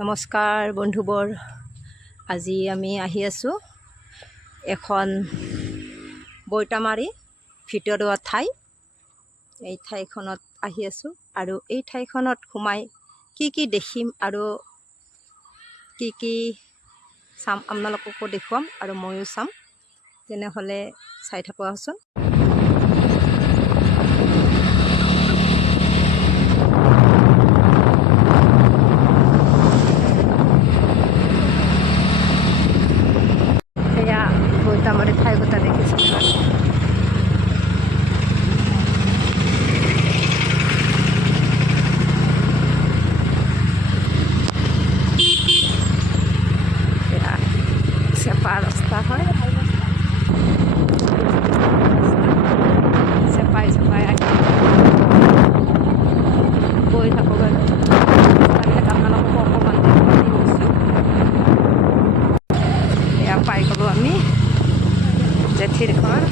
নমস্কাৰ বন্ধুবৰ, আজি আমি আহি আছোঁ এখন বৈতামাৰী ভিতৰুৱা ঠাই। এই ঠাইখনত আহি আছোঁ আৰু এই ঠাইখনত সোমাই কি দেখিম আৰু কি চাম আপোনালোককো দেখুৱাম আৰু ময়ো চাম। তেনেহ'লে চাই থাকোঁচোন। বৈতামাৰী ঠাইগোটা দেখিছোঁ। চেপা ৰাস্তা হয়, চেপাই গৈ থাকোঁ বাৰু। আপোনালোকক অকণমান দেখুৱাই গৈছোঁ। এয়া পাই গ'লোঁ আমি জেঠীৰ ঘৰ।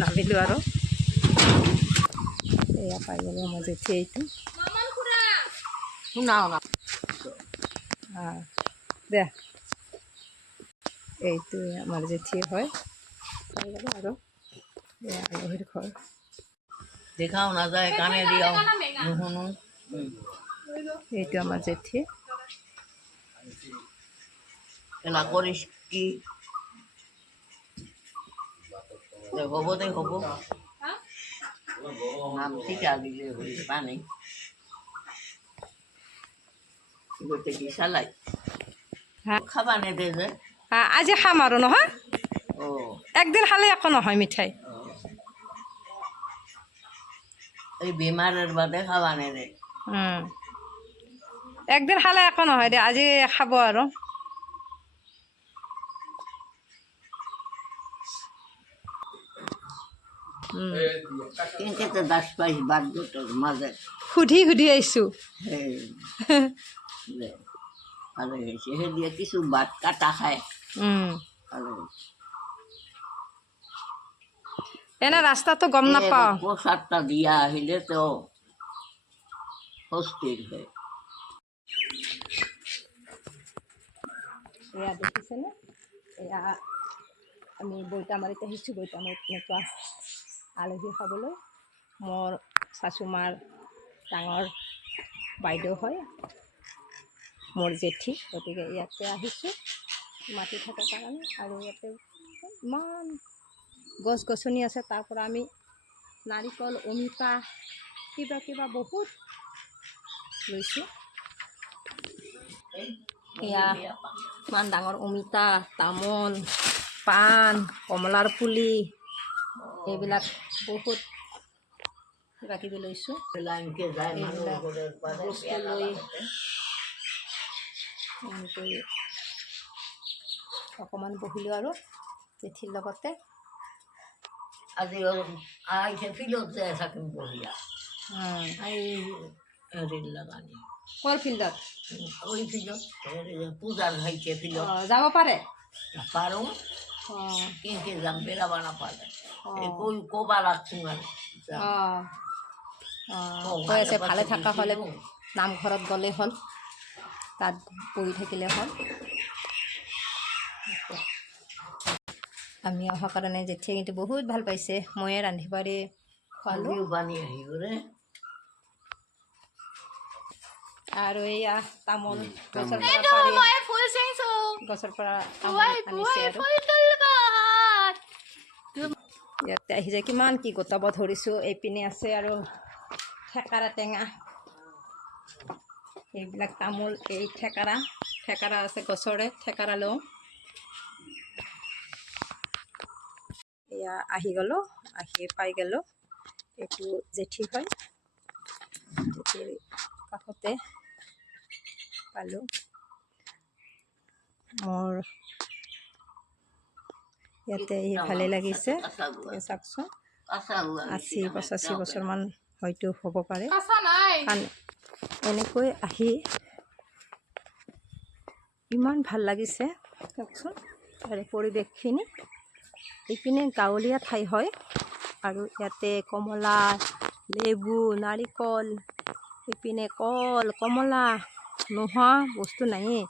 নামিলোঁ আৰু এয়া পাই গ'লোঁ আমাৰ জেঠী। এইটো শুনাও না দে, এইটো আমাৰ জেঠী হয়। পাই গ'লোঁ আৰু এয়া আলহীৰ ঘৰ। দেখাও নাযায়, কাণে দিয়াও নুশুনো। এইটো আমাৰ জেঠী। এলা করিস কি হব দে হব নাম টিকা দিলে হইস পানি গোটে কি চালাই খাবা নেদে যে। আজি খাম আৰু নহয়, ও একদিন খালে একো নহয় মিঠাই। এই বেমারের বাদে খাবা নেদে। একদিন খালে একো নহয় দে, আজি খাব আৰু। কেনেকে তো 10-22 বাদ তোর মাঝে সুধি আহিছোঁ। ভালো হয়েছে, হে দিয়ে কিছু বাদ কাটা খায়। ভালো হয়েছে। এনে ৰাস্তাটো গম নাপাওঁ। প্ৰসাদটা দিয়া আহিলে তো হস্তিৰ হয়। এয়া দেখিছেনে, এয়া আমি বৈতামাৰীত আহিছোঁ। বৈতামাৰীত এনেকুৱা আলহী খাবলৈ। মোৰ শাশুমাৰ ডাঙৰ বাইদেউ হয় মোৰ জেঠী, গতিকে ইয়াতে আহিছোঁ মাতি থকাৰ কাৰণে। আৰু ইয়াতে ইমান গছ গছনি আছে, তাৰ পৰা আমি নাৰিকল, অমিতা কিবা বহুত লৈছোঁ। এয়া ইমান ডাঙৰ অমিতা, তামোল, পাণ, কমলাৰ পুলি, এইবিলাক বহুত কিবা লৈছোঁ। এইবিলাক বস্তু লৈ অকণমান বহিলোঁ আৰু জেঠীৰ লগতে। আজি আইসে ফিলত যায় থাকিম বহিয়া এই হেৰিৰ লাগানি। ক'ৰ ফিল্ডত? ওই ফিলত পূজাৰ হয়েছে ফিলত। যাব পাৰে? পাৰো কিন্তু যাম, বেড়াবা না পাৰে। কই কবা ৰাখছুন আৰ কৈ আছে ভালে থকা হ'লে নামঘৰত গ'লে হ'ল, তাত বহি থাকিলে হ'ল। আমি অহাৰ কাৰণে জেঠিয়ে কিন্তু বহুত ভাল পাইছে। ময়ে ৰান্ধি বাঢ়ি খোৱালোঁ। আৰু এয়া তামোল গছৰ পৰা তামোল আনিছে আৰু ইয়াতে আহি যায় কিমান কি গোটাব ধৰিছোঁ। এইপিনে আছে আৰু থেকেৰা টেঙা, এইবিলাক তামোল, এই থেকেৰা আছে গছৰে, থেকেৰা লওঁ। এয়া আহি গ'লোঁ, আহি পাই গ'লোঁ। এইটো জেঠী হয়, জেঠীৰ কাষতে পালোঁ। মোৰ ইয়াতে ভালেই লাগিছে। চাওকচোন, 80-85 বছৰমান হয়তো হ'ব পাৰে। কাৰণ এনেকৈ আহি ইমান ভাল লাগিছে, চাওকচোন। তাৰে পৰিৱেশখিনি। এইপিনে গাঁৱলীয়া ঠাই হয় আৰু ইয়াতে কমলা, লেবু, নাৰিকল, এইপিনে কল, কমলা নোহোৱা বস্তু নায়েই।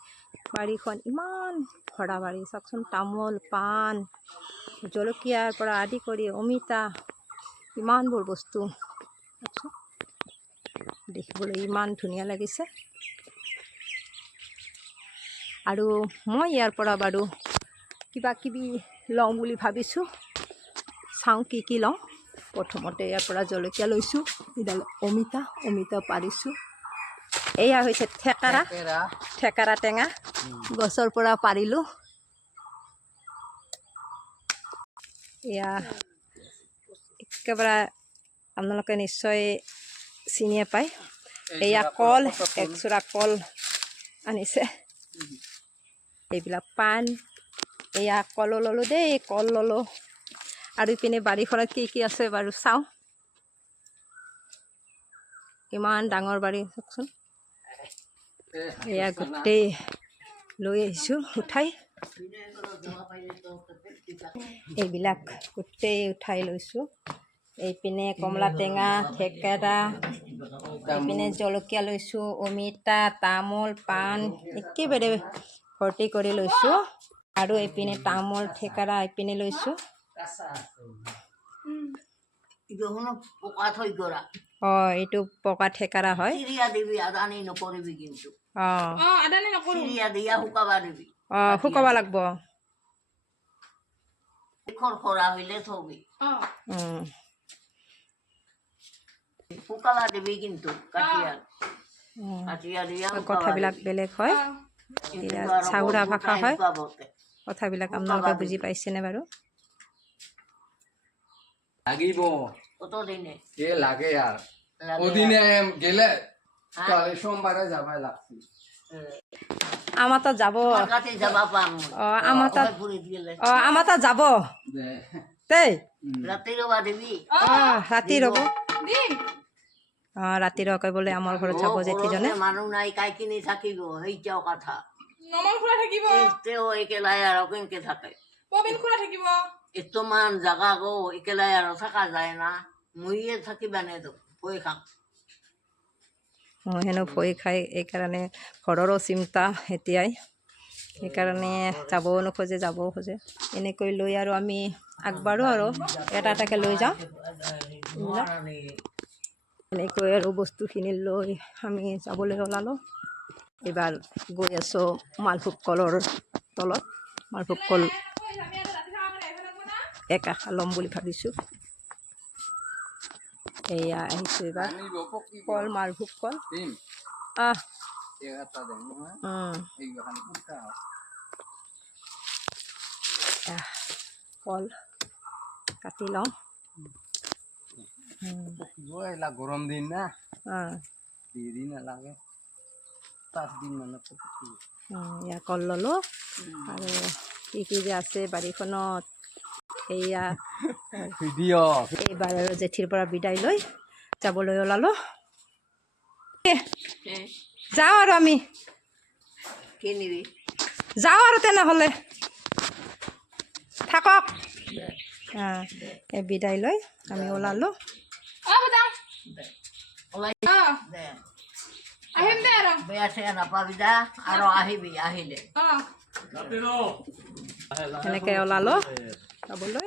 বাৰীখন ইমান ভৰা বাৰী, চাওকচোন, তামোল, পাণ, জলকীয়াৰ পৰা আদি কৰি অমিতা, ইমানবোৰ বস্তু চাওকচোন, দেখিবলৈ ইমান ধুনীয়া লাগিছে। আৰু মই ইয়াৰ পৰা বাৰু কিবা কিবি লওঁ বুলি ভাবিছোঁ, চাওঁ কি লওঁ। প্ৰথমতে ইয়াৰ পৰা জলকীয়া লৈছোঁ, এডাল অমিতা পাৰিছোঁ। এয়া হৈছে থেকেৰা টেঙা, গছৰ পৰা পাৰিলোঁ। এয়া একেবাৰে আপোনালোকে নিশ্চয় চিনিয়ে পায়। এয়া কল, একচোৰা কল আনিছে। এইবিলাক পাণ, এয়া কলো ল'লোঁ দেই, কল ল'লোঁ। আৰু ইপিনে বাৰীখনত কি আছে বাৰু চাওঁ। ইমান ডাঙৰ বাৰী চাওকচোন। এয়া গোটেই লৈ আহিছোঁ উঠাই, এইবিলাক গোটেই উঠাই লৈছোঁ। এইপিনে কমলা টেঙা, থেকেৰা, এইপিনে জলকীয়া লৈছোঁ, অমিতা, তামোল, পাণ একেবাৰে ভৰ্তি কৰি লৈছোঁ। আৰু এইপিনে তামোল, থেকেৰা এইপিনে লৈছোঁ। অঁ, এইটো পকা থেকেৰা হয়। অঁ, শুকাব লাগিব। কথাবিলাক বেলেগ হয়, এতিয়া চাউৰা ভাষা হয়। কথাবিলাক আপোনালোকে বুজি পাইছেনে বাৰু? লাগিব লাগে আৰ ওদিনে গেলে সোমবাৰে যাবাই লাগছে। আমাৰ তো যাব, আমাৰ তো যাব দেই, ৰাতি ৰ'ব। ৰাতি ৰকে বোলে আমাৰ ঘৰত যাব জেঠিজনে। মানুহ নাই, কাই কিনি থাকিব, সেইটাও কথা। একেলাই আৰু কেনেকে থাকে, এতমান জাগা গো একেলাই আৰু থাকা যায় না। মইয়ে থাকিবা নে ভয় খাম। হেনো ভয় খাই, এইকাৰণে ঘৰৰো চিন্তা এতিয়াই, সেইকাৰণে যাবও নোখোজে, যাবও খোজে। এনেকৈ লৈ আৰু আমি আগবাঢ়ো আৰু এটাকে লৈ যাওঁ। এনেকৈ আৰু বস্তুখিনি লৈ আমি যাবলৈ ওলালোঁ। এইবাৰ গৈ আছোঁ মালভোগ কলৰ তলত। মালভোগ কল একাষা ল'ম বুলি ভাবিছোঁ। এয়া আহিছোঁ এইবাৰ কল, মালভোগ কল। কল কাটি লওঁ। গরম দিন না, দিন লাগে 5 দিন মানত। এয়া কল ল'লোঁ। আৰু কি যে আছে বাৰীখনত, সেয়া এইবাৰ আৰু জেঠিৰ পৰা বিদায় লৈ যাবলৈ ওলালোঁ। যাওঁ আৰু আমি যাওঁ আৰু তেনেহ'লে থাকক। এই বিদায় লৈ আমি ওলালোঁ। বেয়া চেয়া নাপাবি যা, আৰু আহিবি আহিলে। সেনেকৈ ওলালোঁ যাবলৈ।